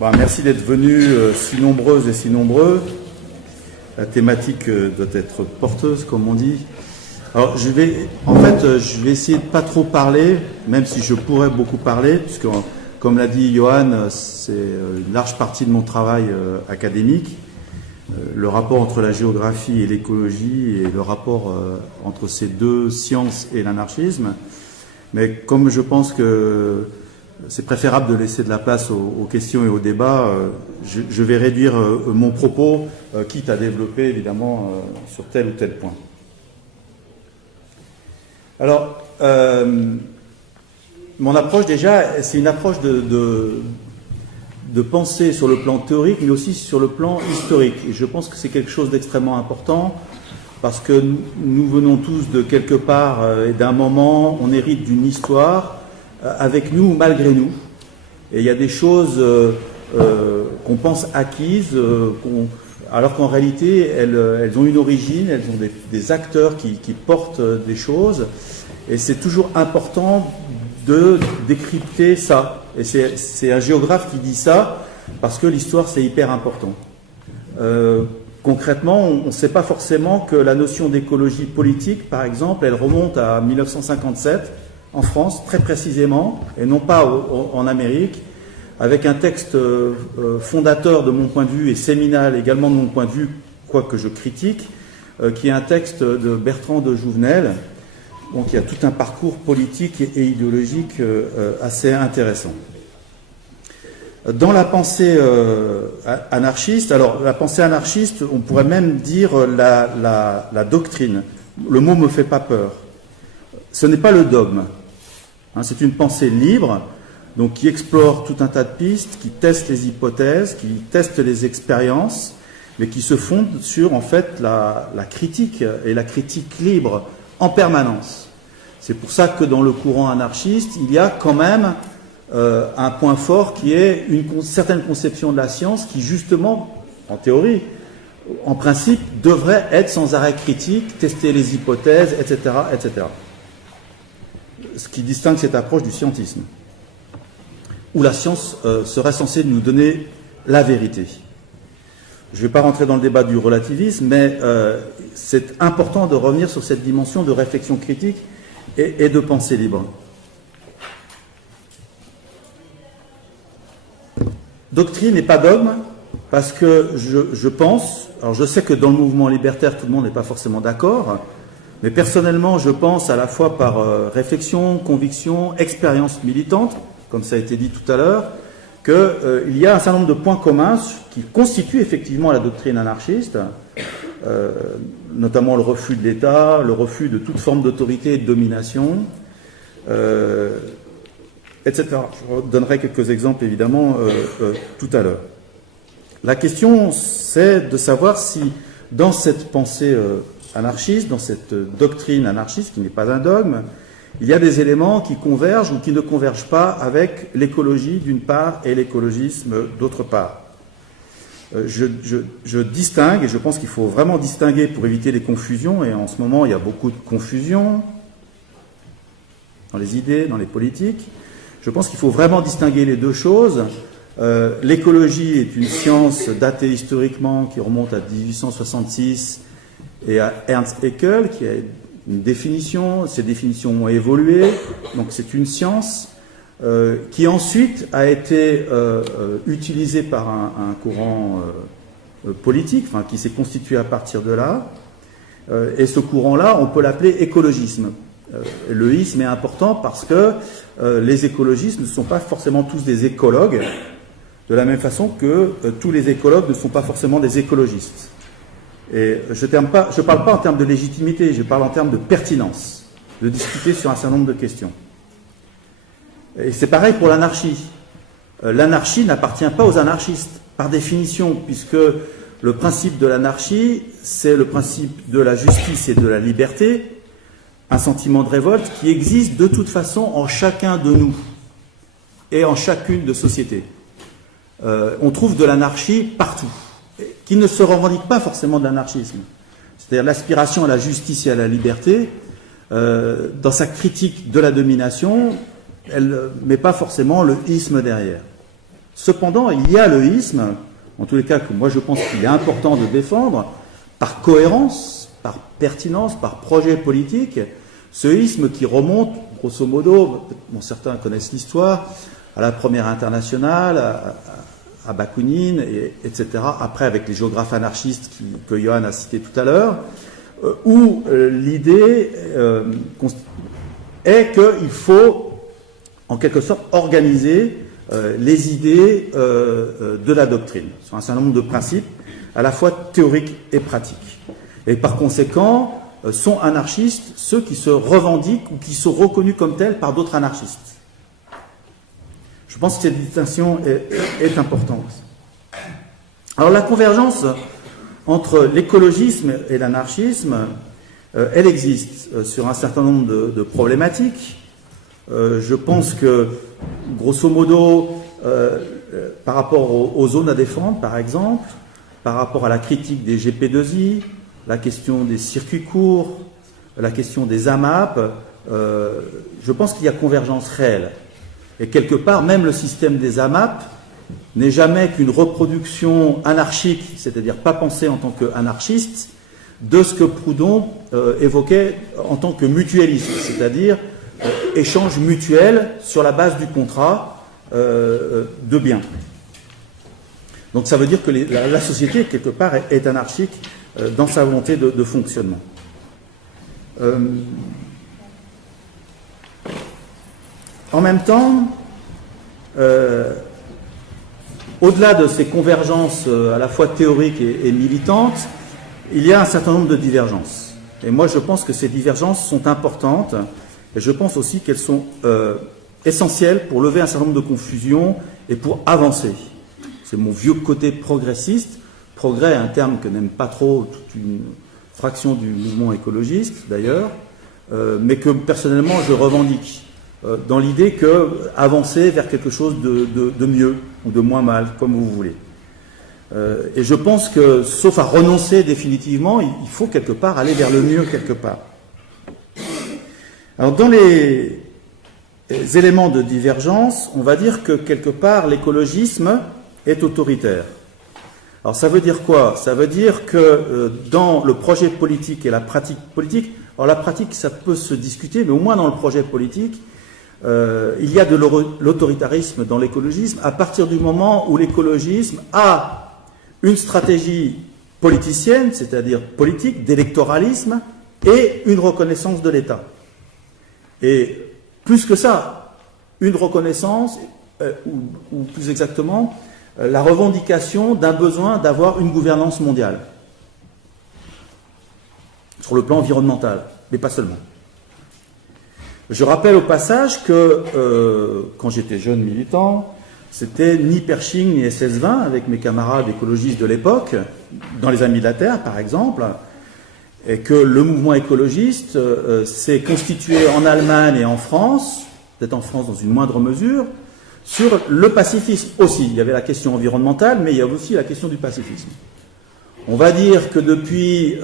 Merci d'être venus si nombreuses et si nombreux. La thématique doit être porteuse, comme on dit. Alors, je vais essayer de pas trop parler, même si je pourrais beaucoup parler, puisque, comme l'a dit Johan, c'est une large partie de mon travail académique. Le rapport entre la géographie et l'écologie et le rapport entre ces deux sciences et l'anarchisme. Mais comme je pense que c'est préférable de laisser de la place aux questions et aux débats, je vais réduire mon propos, quitte à développer évidemment sur tel ou tel point. Alors, mon approche déjà, c'est une approche de penser sur le plan théorique, mais aussi sur le plan historique. Et je pense que c'est quelque chose d'extrêmement important, parce que nous venons tous de quelque part et d'un moment, on hérite d'une histoire, avec nous ou malgré nous. Et il y a des choses qu'on pense acquises, alors qu'en réalité, elles ont une origine, elles ont des acteurs qui portent des choses. Et c'est toujours important de décrypter ça. Et c'est un géographe qui dit ça, parce que l'histoire, c'est hyper important. Concrètement, on ne sait pas forcément que la notion d'écologie politique, par exemple, elle remonte à 1957, en France, très précisément, et non pas en Amérique, avec un texte fondateur de mon point de vue et séminal également de mon point de vue, quoique je critique, qui est un texte de Bertrand de Jouvenel, donc il y a tout un parcours politique et idéologique assez intéressant. Dans la pensée anarchiste, alors la pensée anarchiste, on pourrait même dire la doctrine. Le mot me fait pas peur. Ce n'est pas le dogme. C'est une pensée libre, donc qui explore tout un tas de pistes, qui teste les hypothèses, qui teste les expériences, mais qui se fonde sur en fait la critique et la critique libre en permanence. C'est pour ça que dans le courant anarchiste, il y a quand même un point fort qui est une certaine conception de la science qui justement, en théorie, en principe, devrait être sans arrêt critique, tester les hypothèses, etc., etc. Ce qui distingue cette approche du scientisme, où la science serait censée nous donner la vérité. Je ne vais pas rentrer dans le débat du relativisme, mais c'est important de revenir sur cette dimension de réflexion critique et de pensée libre. Doctrine et pas dogme, parce que je pense, alors je sais que dans le mouvement libertaire, tout le monde n'est pas forcément d'accord, mais personnellement, je pense à la fois par réflexion, conviction, expérience militante, comme ça a été dit tout à l'heure, qu'il y a un certain nombre de points communs qui constituent effectivement la doctrine anarchiste, notamment le refus de l'État, le refus de toute forme d'autorité et de domination, etc. Je donnerai quelques exemples évidemment tout à l'heure. La question, c'est de savoir si dans cette pensée anarchiste, dans cette doctrine anarchiste, qui n'est pas un dogme, il y a des éléments qui convergent ou qui ne convergent pas avec l'écologie d'une part et l'écologisme d'autre part. Je distingue, et je pense qu'il faut vraiment distinguer pour éviter les confusions, et en ce moment il y a beaucoup de confusions dans les idées, dans les politiques. Je pense qu'il faut vraiment distinguer les deux choses. L'écologie est une science datée historiquement qui remonte à 1866 et à Ernst Haeckel, qui a une définition. Ces définitions ont évolué, donc c'est une science qui ensuite a été utilisée par un courant politique, enfin, qui s'est constitué à partir de là. Et ce courant-là, on peut l'appeler écologisme. Le isme est important parce que les écologistes ne sont pas forcément tous des écologues, de la même façon que tous les écologues ne sont pas forcément des écologistes. Et je ne parle pas en termes de légitimité, je parle en termes de pertinence, de discuter sur un certain nombre de questions. Et c'est pareil pour l'anarchie. L'anarchie n'appartient pas aux anarchistes, par définition, puisque le principe de l'anarchie, c'est le principe de la justice et de la liberté, un sentiment de révolte qui existe de toute façon en chacun de nous et en chacune de sociétés. On trouve de l'anarchie partout, qui ne se revendique pas forcément de l'anarchisme. C'est-à-dire l'aspiration à la justice et à la liberté, dans sa critique de la domination, elle ne met pas forcément le isme derrière. Cependant, il y a le isme, en tous les cas que moi je pense qu'il est important de défendre, par cohérence, par pertinence, par projet politique, ce isme qui remonte, grosso modo, bon, certains connaissent l'histoire, à la Première Internationale, à Bakounine, etc., après avec les géographes anarchistes que Johan a cités tout à l'heure, où l'idée est qu'il faut, en quelque sorte, organiser les idées de la doctrine, sur un certain nombre de principes, à la fois théoriques et pratiques. Et par conséquent, sont anarchistes ceux qui se revendiquent ou qui sont reconnus comme tels par d'autres anarchistes. Je pense que cette distinction est importante. Alors la convergence entre l'écologisme et l'anarchisme, elle existe sur un certain nombre de problématiques. Je pense que, grosso modo, par rapport aux zones à défendre, par exemple, par rapport à la critique des GP2I, la question des circuits courts, la question des AMAP, je pense qu'il y a convergence réelle. Et quelque part, même le système des AMAP n'est jamais qu'une reproduction anarchique, c'est-à-dire pas pensée en tant qu'anarchiste, de ce que Proudhon évoquait en tant que mutualisme, c'est-à-dire échange mutuel sur la base du contrat de biens. Donc ça veut dire que la société, quelque part, est anarchique dans sa volonté de fonctionnement. En même temps, au-delà de ces convergences à la fois théoriques et militantes, il y a un certain nombre de divergences. Et moi, je pense que ces divergences sont importantes, et je pense aussi qu'elles sont essentielles pour lever un certain nombre de confusions et pour avancer. C'est mon vieux côté progressiste. Progrès est un terme que n'aime pas trop toute une fraction du mouvement écologiste, d'ailleurs, mais que personnellement je revendique, dans l'idée qu'avancer vers quelque chose de mieux ou de moins mal, comme vous voulez. Et je pense que, sauf à renoncer définitivement, il faut quelque part aller vers le mieux quelque part. Alors dans les éléments de divergence, on va dire que quelque part l'écologisme est autoritaire. Alors ça veut dire quoi? Ça veut dire que dans le projet politique et la pratique politique, alors la pratique ça peut se discuter, mais au moins dans le projet politique, il y a de l'autoritarisme dans l'écologisme à partir du moment où l'écologisme a une stratégie politicienne, c'est-à-dire politique, d'électoralisme, et une reconnaissance de l'État. Et plus que ça, une reconnaissance, ou plus exactement, la revendication d'un besoin d'avoir une gouvernance mondiale, sur le plan environnemental, mais pas seulement. Je rappelle au passage que, quand j'étais jeune militant, c'était ni Pershing ni SS-20, avec mes camarades écologistes de l'époque, dans les Amis de la Terre par exemple, et que le mouvement écologiste s'est constitué en Allemagne et en France, peut-être en France dans une moindre mesure, sur le pacifisme aussi. Il y avait la question environnementale, mais il y avait aussi la question du pacifisme. On va dire que depuis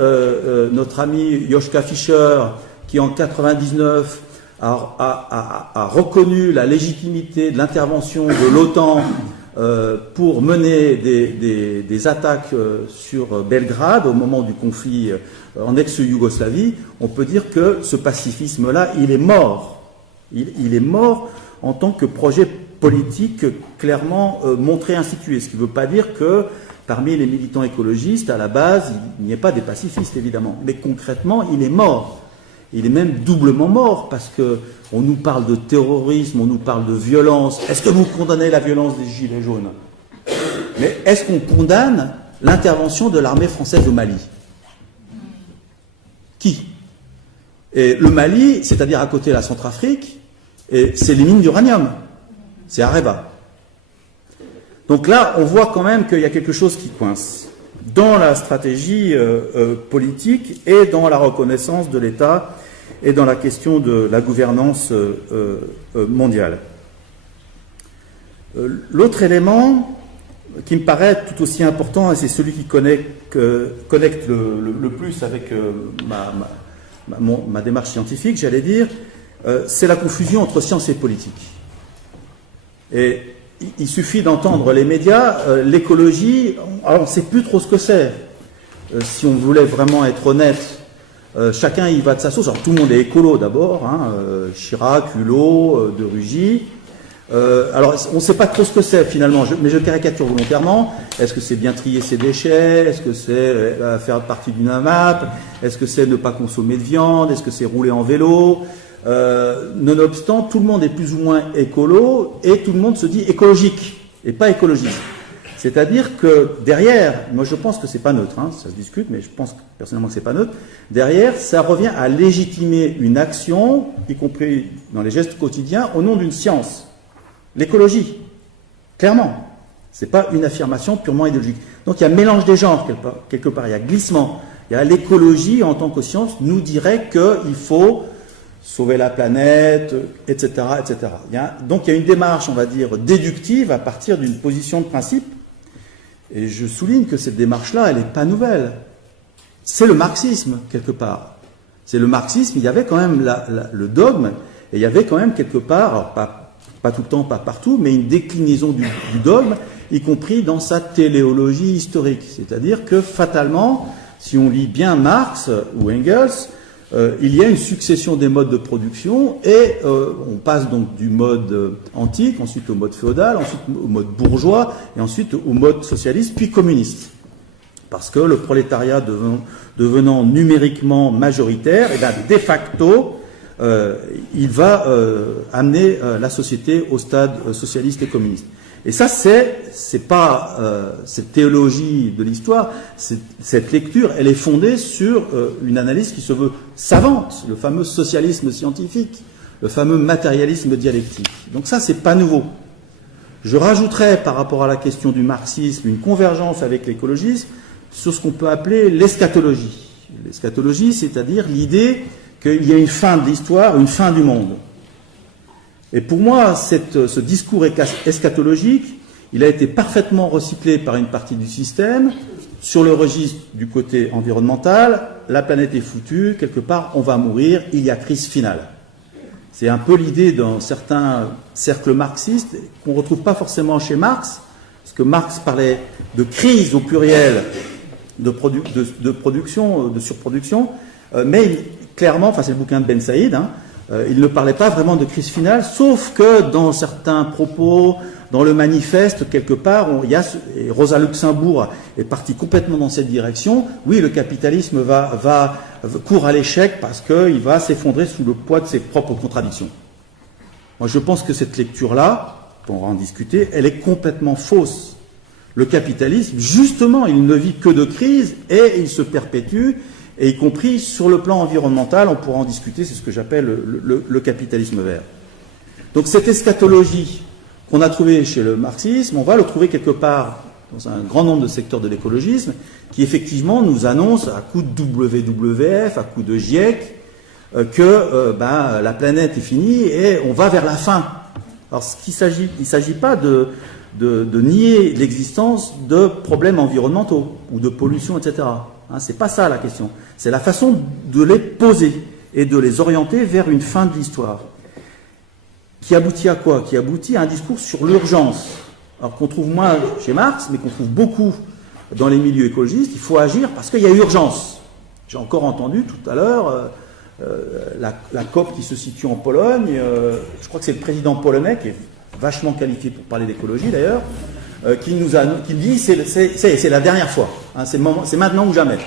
notre ami Joschka Fischer, qui en 1999 a reconnu la légitimité de l'intervention de l'OTAN pour mener des attaques sur Belgrade au moment du conflit en ex-Yougoslavie, on peut dire que ce pacifisme-là, il est mort. Il est mort en tant que projet politique clairement montré, institué. Ce qui ne veut pas dire que parmi les militants écologistes, à la base, il n'y ait pas des pacifistes, évidemment. Mais concrètement, il est mort. Il est même doublement mort, parce qu'on nous parle de terrorisme, on nous parle de violence. Est-ce que vous condamnez la violence des Gilets jaunes? Mais est-ce qu'on condamne l'intervention de l'armée française au Mali? Qui? Et le Mali, c'est-à-dire à côté de la Centrafrique, c'est les mines d'uranium. C'est Areva. Donc là, on voit quand même qu'il y a quelque chose qui coince dans la stratégie politique et dans la reconnaissance de l'État et dans la question de la gouvernance mondiale. L'autre élément qui me paraît tout aussi important, et c'est celui qui connecte le plus avec ma démarche scientifique, j'allais dire, c'est la confusion entre science et politique. Et il suffit d'entendre les médias, l'écologie, alors on ne sait plus trop ce que c'est. Si on voulait vraiment être honnête, chacun y va de sa sauce. Alors tout le monde est écolo d'abord, hein, Chirac, Hulot, de Rugy. Alors on ne sait pas trop ce que c'est finalement, mais je caricature volontairement. Est-ce que c'est bien trier ses déchets? Est-ce que c'est faire partie d'une AMAP? Est-ce que c'est ne pas consommer de viande? Est-ce que c'est rouler en vélo? Nonobstant, tout le monde est plus ou moins écolo et tout le monde se dit écologique et pas écologiste. C'est-à-dire que derrière, moi je pense que c'est pas neutre, hein, ça se discute, mais je pense personnellement que c'est pas neutre. Derrière, ça revient à légitimer une action, y compris dans les gestes quotidiens, au nom d'une science. L'écologie, clairement. C'est pas une affirmation purement idéologique. Donc il y a mélange des genres quelque part, il y a glissement. Il y a l'écologie en tant que science nous dirait qu'il faut sauver la planète, etc., etc. Donc il y a une démarche, on va dire, déductive à partir d'une position de principe. Et je souligne que cette démarche-là, elle n'est pas nouvelle. C'est le marxisme, quelque part. C'est le marxisme, il y avait quand même le dogme, et il y avait quand même quelque part, alors pas tout le temps, pas partout, mais une déclinaison du dogme, y compris dans sa téléologie historique. C'est-à-dire que, fatalement, si on lit bien Marx ou Engels, il y a une succession des modes de production et on passe donc du mode antique, ensuite au mode féodal, ensuite au mode bourgeois et ensuite au mode socialiste puis communiste. Parce que le prolétariat devenant numériquement majoritaire, et bien de facto, il va amener la société au stade socialiste et communiste. Et ça, c'est pas cette théologie de l'histoire, cette lecture, elle est fondée sur une analyse qui se veut savante, le fameux socialisme scientifique, le fameux matérialisme dialectique. Donc ça, c'est pas nouveau. Je rajouterais par rapport à la question du marxisme une convergence avec l'écologisme sur ce qu'on peut appeler l'eschatologie. L'eschatologie, c'est-à-dire l'idée qu'il y a une fin de l'histoire, une fin du monde. Et pour moi, ce discours eschatologique, il a été parfaitement recyclé par une partie du système sur le registre du côté environnemental. La planète est foutue, quelque part, on va mourir, il y a crise finale. C'est un peu l'idée dans certains cercles marxistes qu'on ne retrouve pas forcément chez Marx, parce que Marx parlait de crise au pluriel, de production, de surproduction, mais clairement, enfin c'est le bouquin de Ben Saïd, hein, il ne parlait pas vraiment de crise finale, sauf que dans certains propos, dans le manifeste, quelque part, et Rosa Luxembourg est partie complètement dans cette direction. Oui, le capitalisme court à l'échec parce qu'il va s'effondrer sous le poids de ses propres contradictions. Moi, je pense que cette lecture-là, on va en discuter, elle est complètement fausse. Le capitalisme, justement, il ne vit que de crise et il se perpétue. Et y compris sur le plan environnemental, on pourra en discuter, c'est ce que j'appelle le capitalisme vert. Donc cette eschatologie qu'on a trouvée chez le marxisme, on va le trouver quelque part dans un grand nombre de secteurs de l'écologisme, qui effectivement nous annonce à coup de WWF, à coup de GIEC, que la planète est finie et on va vers la fin. Alors il ne s'agit pas de nier l'existence de problèmes environnementaux ou de pollution, etc. C'est pas ça la question. C'est la façon de les poser et de les orienter vers une fin de l'histoire. Qui aboutit à quoi? Qui aboutit à un discours sur l'urgence. Alors qu'on trouve moins chez Marx, mais qu'on trouve beaucoup dans les milieux écologistes. Il faut agir parce qu'il y a urgence. J'ai encore entendu tout à l'heure la COP qui se situe en Pologne. Je crois que c'est le président polonais qui est vachement qualifié pour parler d'écologie d'ailleurs. Qui dit c'est la dernière fois, hein, c'est maintenant ou jamais.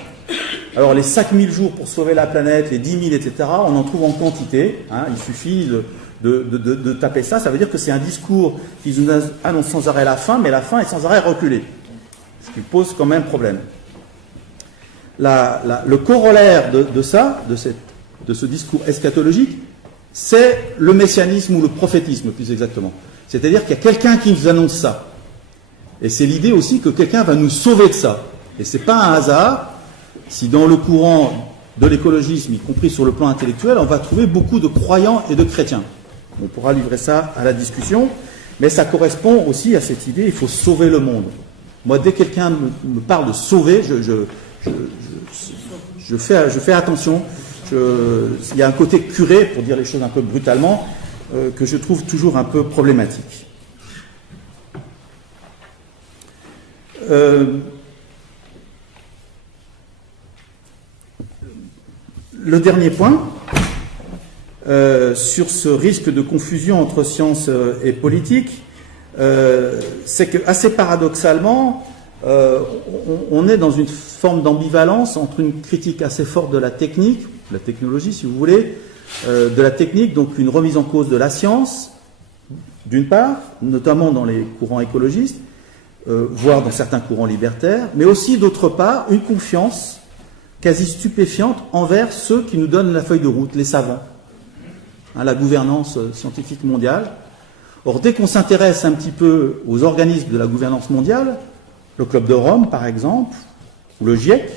Alors les 5000 jours pour sauver la planète, les 10 000, etc., on en trouve en quantité, hein, il suffit de taper ça, ça veut dire que c'est un discours qui nous annonce sans arrêt la fin, mais la fin est sans arrêt reculée, ce qui pose quand même problème. Le corollaire de ce discours eschatologique, c'est le messianisme ou le prophétisme plus exactement. C'est-à-dire qu'il y a quelqu'un qui nous annonce ça. Et c'est l'idée aussi que quelqu'un va nous sauver de ça. Et ce n'est pas un hasard si dans le courant de l'écologisme, y compris sur le plan intellectuel, on va trouver beaucoup de croyants et de chrétiens. On pourra livrer ça à la discussion, mais ça correspond aussi à cette idée, il faut sauver le monde. Moi, dès que quelqu'un me parle de sauver, je fais attention. Il y a un côté curé, pour dire les choses un peu brutalement, que je trouve toujours un peu problématique. le dernier point, sur ce risque de confusion entre science et politique, c'est que, assez paradoxalement, on est dans une forme d'ambivalence entre une critique assez forte de la technique, de la technologie si vous voulez, de la technique, donc une remise en cause de la science, d'une part, notamment dans les courants écologistes, voire dans certains courants libertaires, mais aussi d'autre part, une confiance quasi stupéfiante envers ceux qui nous donnent la feuille de route, les savants, hein, la gouvernance scientifique mondiale. Or, dès qu'on s'intéresse un petit peu aux organismes de la gouvernance mondiale, le Club de Rome par exemple, ou le GIEC,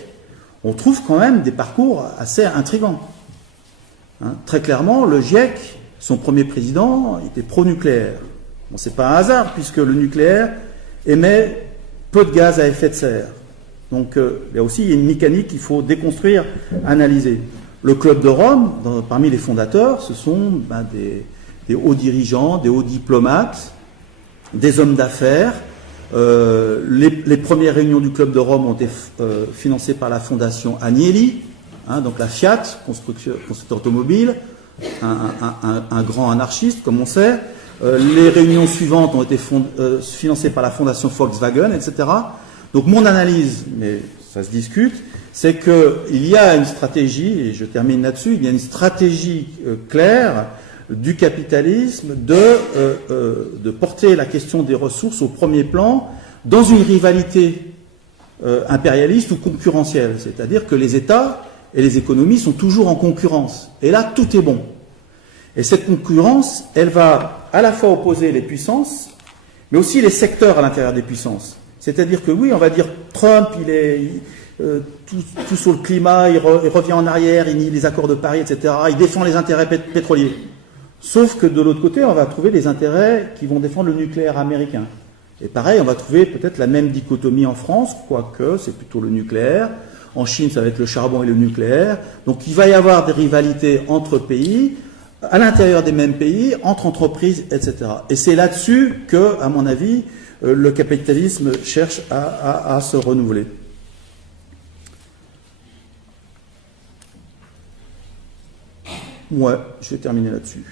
on trouve quand même des parcours assez intrigants. Hein, très clairement, le GIEC, son premier président était pro-nucléaire. Bon, c'est pas un hasard, puisque le nucléaire émet peu de gaz à effet de serre. Donc, il y a aussi une mécanique qu'il faut déconstruire, analyser. Le Club de Rome, parmi les fondateurs, ce sont des hauts dirigeants, des hauts diplomates, des hommes d'affaires. Les premières réunions du Club de Rome ont été financées par la fondation Agnelli, hein, donc la Fiat, constructeur automobile, un grand anarchiste, comme on sait. Les réunions suivantes ont été financées par la fondation Volkswagen, etc. Donc mon analyse, mais ça se discute, c'est qu'il y a une stratégie, et je termine là-dessus, il y a une stratégie claire du capitalisme de porter la question des ressources au premier plan dans une rivalité impérialiste ou concurrentielle. C'est-à-dire que les États et les économies sont toujours en concurrence. Et là, tout est bon. Et cette concurrence, elle va à la fois opposer les puissances, mais aussi les secteurs à l'intérieur des puissances. C'est-à-dire que oui, on va dire Trump, il est tout sur le climat, il revient en arrière, il nie les accords de Paris, etc. Il défend les intérêts pétroliers. Sauf que de l'autre côté, on va trouver des intérêts qui vont défendre le nucléaire américain. Et pareil, on va trouver peut-être la même dichotomie en France, quoique c'est plutôt le nucléaire. En Chine, ça va être le charbon et le nucléaire. Donc il va y avoir des rivalités entre pays, à l'intérieur des mêmes pays, entre entreprises, etc. Et c'est là-dessus que, à mon avis, le capitalisme cherche à se renouveler. Ouais, je vais terminer là-dessus.